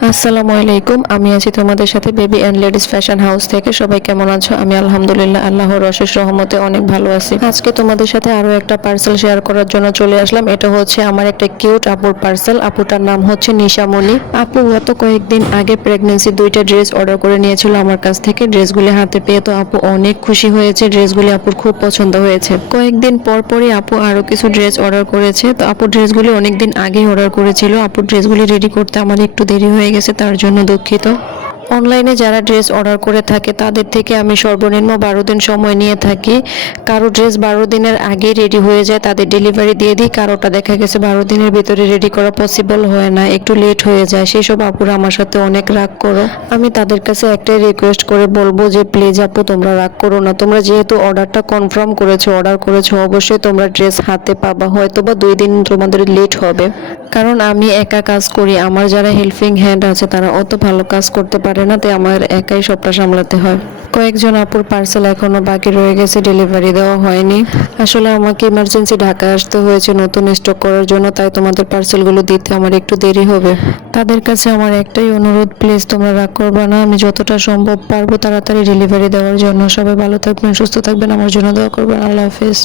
আসসালামু আলাইকুম। আমি আছি তোমাদের সাথে baby and ladies fashion house থেকে। সবাই কেমন আছো? আমি আলহামদুলিল্লাহ আল্লাহর অশেষ রহমতে অনেক ভালো আছি। আজকে তোমাদের সাথে আরো একটা পার্সেল শেয়ার করার জন্য চলে আসলাম। এটা হচ্ছে আমার একটা কিউট আপুর পার্সেল। আপুটার নাম হচ্ছে নিশামণি। আপু গত কয়েকদিন আগে প্রেগন্যান্সি 2টা ড্রেস অর্ডার করে নিয়েছিল আমার কাছ থেকে। ড্রেসগুলি হাতে পেয়ে তো আপু অনেক খুশি হয়েছে। ড্রেসগুলি আপুর খুব পছন্দ হয়েছে। কয়েকদিন পরই আপু আরো কিছু ড্রেস অর্ডার করেছে। তো আপু ড্রেসগুলি অনেকদিন আগে অর্ডার করেছিল। আপুর ড্রেসগুলি রেডি করতে আমার একটু দেরি হয়ে গেছে, তার জন্য দুঃখিত। অনলাইনে যারা ড্রেস অর্ডার করে থাকে তাদের থেকে আমি সর্বনিম্ন 12 দিন সময় নিয়ে থাকি। কারো ড্রেস 12 দিনের আগেই রেডি হয়ে যায়, তাদের ডেলিভারি দিয়ে দিই। কারোটা দেখা গেছে 12 দিনের ভিতরে রেডি করা পসিবল হয় না, একটু লেট হয়ে যায়। সেই সব আপুরা আমার সাথে অনেক রাগ করো। আমি তাদের কাছে একটাই রিকোয়েস্ট করে বলবো যে প্লিজ আপু তোমরা রাগ করো না। তোমরা যেহেতু অর্ডার করেছো অবশ্যই তোমরা ড্রেস হাতে পাবা। হয়তো বা 2 দিন তোমাদের লেট হবে, কারণ আমি একা কাজ করি। আমার যারা হেল্পিং হ্যান্ড আছে তারা অত ভালো কাজ করতে পারে না, তাই আমার একাই সবটা সামলাতে হয়। কয়েকজন আপুর পার্সেল এখনো বাকি রয়ে গেছে, ডেলিভারি দেওয়া হয়নি। আসলে আমাকে ইমার্জেন্সি ঢাকায় আসতে হয়েছে নতুন স্টক করার জন্য, তাই তোমাদের পার্সেলগুলো দিতে আমার একটু দেরি হবে। তাদের কাছে আমার একটাই অনুরোধ, প্লিজ তোমরা রাগ করবে না। আমি যতটা সম্ভব পারবো তাড়াতাড়ি ডেলিভারি দেওয়ার জন্য। সবাই ভালো থাকবেন, সুস্থ থাকবেন, আমার জন্য দোয়া করবেন। আল্লাহ হাফেজ।